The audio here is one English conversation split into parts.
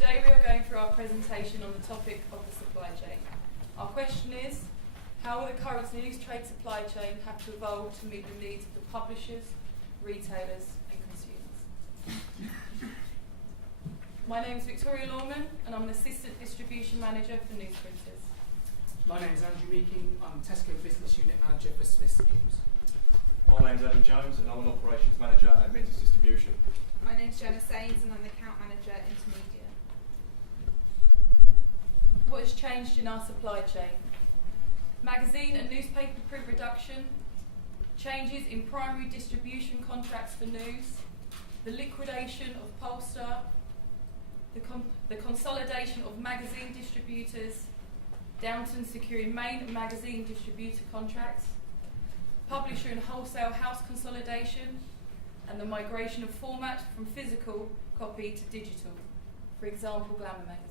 Today we are going through our presentation on the topic of the supply chain. Our question is, how will the current news trade supply chain have to evolve to meet the needs of the publishers, retailers and consumers? My name is Victoria Lawman and I'm an Assistant Distribution Manager for Newsprinters. My name is Andrew Meeking, I'm Tesco Business Unit Manager for Smith's News. My name is Adam Jones and I'm an Operations Manager at Mentis Distribution. My name is Jenna Sains and I'm the Account Manager at Intermedia. What has changed in our supply chain? Magazine and newspaper print reduction, changes in primary distribution contracts for news, the liquidation of Polestar, the consolidation of magazine distributors, Downton securing main magazine distributor contracts, publisher and wholesale house consolidation, and the migration of format from physical copy to digital, for example, Glamour magazine.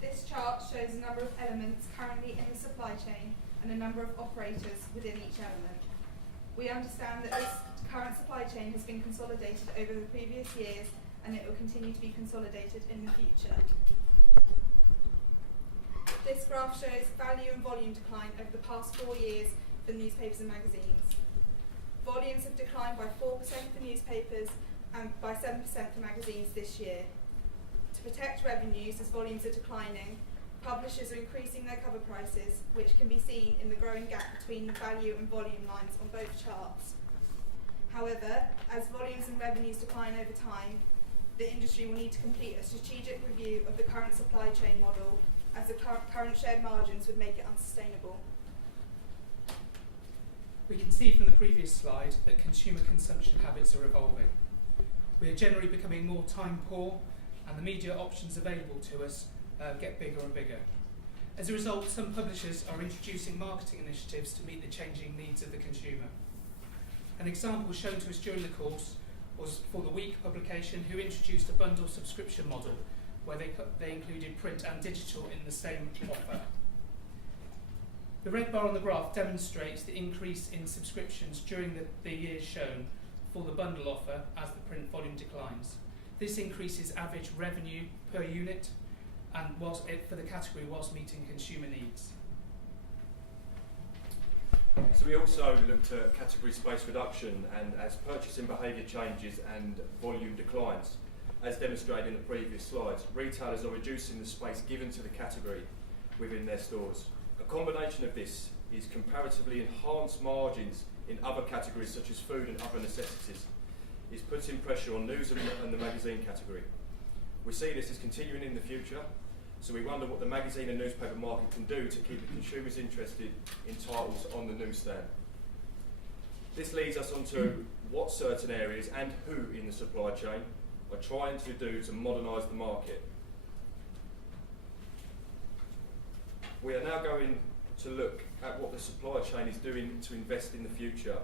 This chart shows a number of elements currently in the supply chain and a number of operators within each element. We understand that this current supply chain has been consolidated over the previous years and it will continue to be consolidated in the future. This graph shows value and volume decline over the past 4 years for newspapers and magazines. Volumes have declined by 4% for newspapers and by 7% for magazines this year. To protect revenues as volumes are declining, publishers are increasing their cover prices, which can be seen in the growing gap between the value and volume lines on both charts. However, as volumes and revenues decline over time, the industry will need to complete a strategic review of the current supply chain model, as the current shared margins would make it unsustainable. We can see from the previous slide that consumer consumption habits are evolving. We are generally becoming more time poor and the media options available to us get bigger and bigger. As a result, some publishers are introducing marketing initiatives to meet the changing needs of the consumer. An example shown to us during the course was for the Week publication, who introduced a bundle subscription model where they included print and digital in the same offer. The red bar on the graph demonstrates the increase in subscriptions during the years shown for the bundle offer as the print volume declines. This increases average revenue per unit and for the category whilst meeting consumer needs. So we also looked at category space reduction, and as purchasing behaviour changes and volume declines, as demonstrated in the previous slides, retailers are reducing the space given to the category within their stores. A combination of this is comparatively enhanced margins in other categories such as food and other necessities, is putting pressure on news and the magazine category. We see this as continuing in the future, so we wonder what the magazine and newspaper market can do to keep the consumers interested in titles on the newsstand. This leads us on to what certain areas and who in the supply chain are trying to do to modernise the market. We are now going to look at what the supply chain is doing to invest in the future.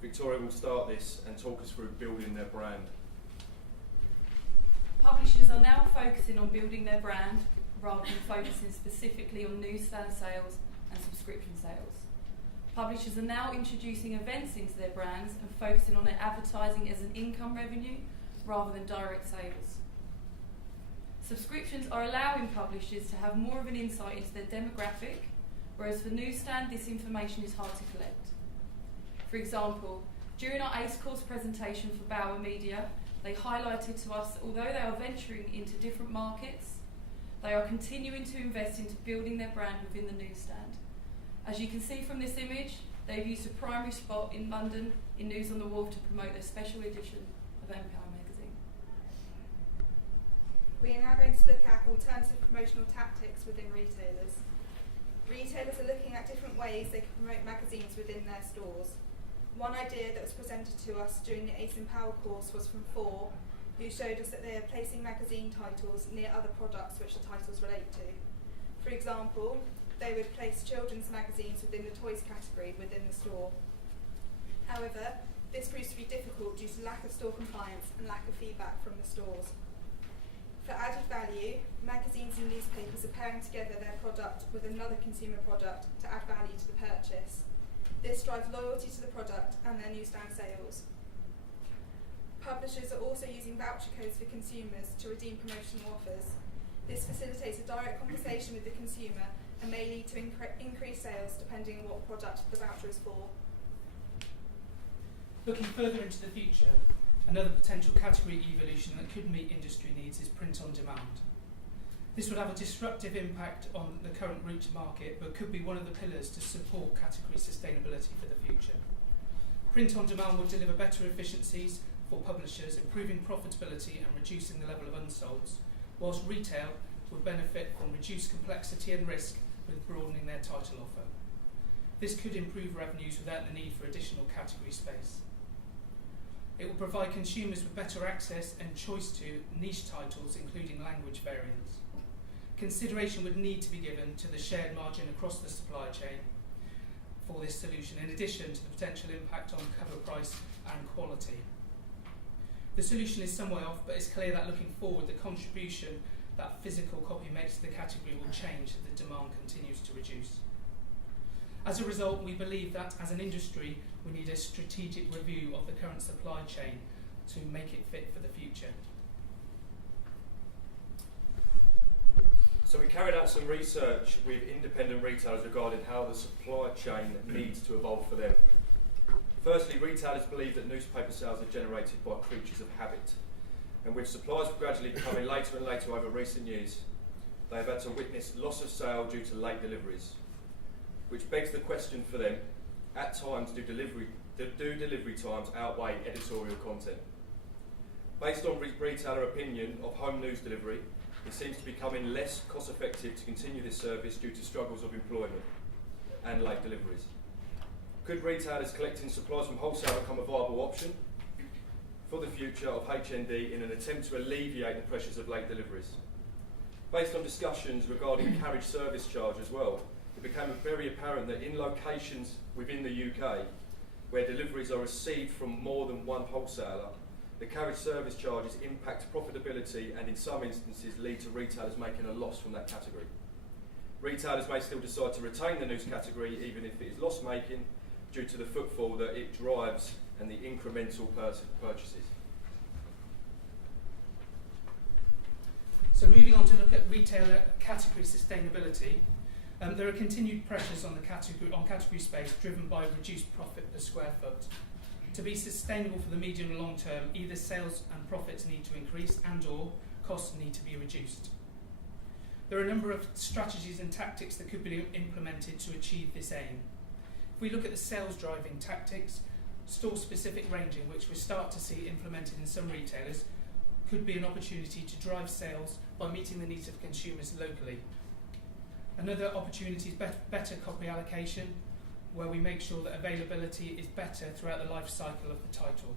Victoria will start this and talk us through building their brand. Publishers are now focusing on building their brand rather than focusing specifically on newsstand sales and subscription sales. Publishers are now introducing events into their brands and focusing on their advertising as an income revenue rather than direct sales. Subscriptions are allowing publishers to have more of an insight into their demographic, whereas for newsstand this information is hard to collect. For example, during our ACE course presentation for Bauer Media, they highlighted to us that although they are venturing into different markets, they are continuing to invest into building their brand within the newsstand. As you can see from this image, they've used a primary spot in London in News on the Wharf to promote their special edition of Empire magazine. We are now going to look at alternative promotional tactics within retailers. Retailers are looking at different ways they can promote magazines within their stores. One idea that was presented to us during the ACE Empower course was from Four, who showed us that they are placing magazine titles near other products which the titles relate to. For example, they would place children's magazines within the toys category within the store. However, this proves to be difficult due to lack of store compliance and lack of feedback from the stores. For added value, magazines and newspapers are pairing together their product with another consumer product to add value to the purchase. This drives loyalty to the product and their newsstand sales. Publishers are also using voucher codes for consumers to redeem promotional offers. This facilitates a direct conversation with the consumer and may lead to increased sales depending on what product the voucher is for. Looking further into the future, another potential category evolution that could meet industry needs is print on demand. This would have a disruptive impact on the current route to market, but could be one of the pillars to support category sustainability for the future. Print on demand will deliver better efficiencies for publishers, improving profitability and reducing the level of unsolds, whilst retail would benefit from reduced complexity and risk with broadening their title offer. This could improve revenues without the need for additional category space. It will provide consumers with better access and choice to niche titles, including language variants. Consideration would need to be given to the shared margin across the supply chain for this solution, in addition to the potential impact on cover price and quality. The solution is some way off, but it's clear that looking forward, the contribution that physical copy makes to the category will change as the demand continues to reduce. As a result, we believe that as an industry, we need a strategic review of the current supply chain to make it fit for the future. So we carried out some research with independent retailers regarding how the supply chain needs to evolve for them. Firstly, retailers believe that newspaper sales are generated by creatures of habit, and with supplies gradually becoming later and later over recent years, they have had to witness loss of sale due to late deliveries, which begs the question for them, at times do delivery times outweigh editorial content? Based on retailer opinion of home news delivery, it seems to be becoming less cost effective to continue this service due to struggles of employment and late deliveries. Could retailers collecting supplies from wholesale become a viable option for the future of HND in an attempt to alleviate the pressures of late deliveries? Based on discussions regarding carriage service charge as well, it became very apparent that in locations within the UK where deliveries are received from more than one wholesaler, the carriage service charges impact profitability and in some instances lead to retailers making a loss from that category. Retailers may still decide to retain the news category even if it is loss-making due to the footfall that it drives and the incremental purchases. So moving on to look at retailer category sustainability, there are continued pressures on category space driven by reduced profit per square foot. To be sustainable for the medium and long term, either sales and profits need to increase and/or costs need to be reduced. There are a number of strategies and tactics that could be implemented to achieve this aim. If we look at the sales driving tactics, store-specific ranging, which we start to see implemented in some retailers, could be an opportunity to drive sales by meeting the needs of consumers locally. Another opportunity is better copy allocation, where we make sure that availability is better throughout the life cycle of the title.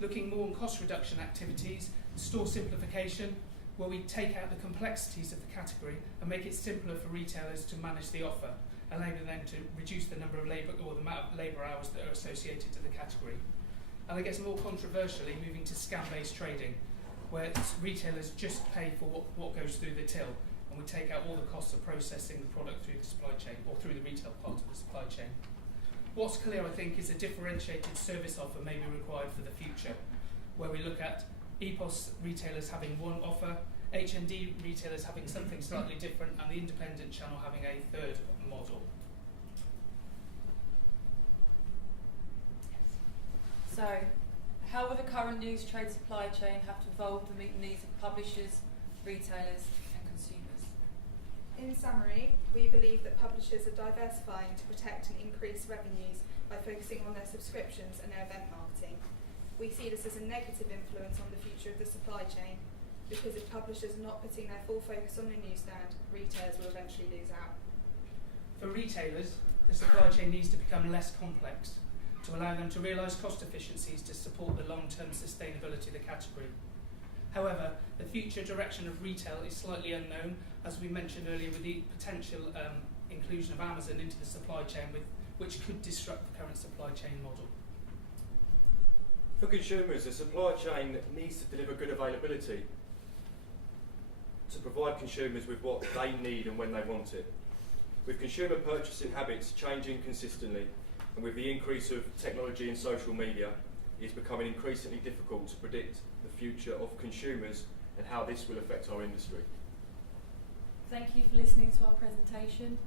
Looking more on cost reduction activities, store simplification, where we take out the complexities of the category and make it simpler for retailers to manage the offer, allowing them to reduce the number of labour or the amount of labour hours that are associated to the category. And I guess more controversially, moving to scan-based trading, where retailers just pay for what goes through the till, and we take out all the costs of processing the product through the supply chain, or through the retail part of the supply chain. What's clear, I think, is a differentiated service offer may be required for the future, where we look at EPOS retailers having one offer, HND retailers having something slightly different, and the independent channel having a third model. So, how will the current news trade supply chain have to evolve to meet the needs of publishers, retailers and consumers? In summary, we believe that publishers are diversifying to protect and increase revenues by focusing on their subscriptions and their event marketing. We see this as a negative influence on the future of the supply chain, because if publishers are not putting their full focus on the newsstand, retailers will eventually lose out. For retailers, the supply chain needs to become less complex to allow them to realise cost efficiencies to support the long-term sustainability of the category. However, the future direction of retail is slightly unknown, as we mentioned earlier, with the potential inclusion of Amazon into the supply chain, which could disrupt the current supply chain model. For consumers, the supply chain needs to deliver good availability to provide consumers with what they need and when they want it. With consumer purchasing habits changing consistently, and with the increase of technology and social media, it is becoming increasingly difficult to predict the future of consumers and how this will affect our industry. Thank you for listening to our presentation.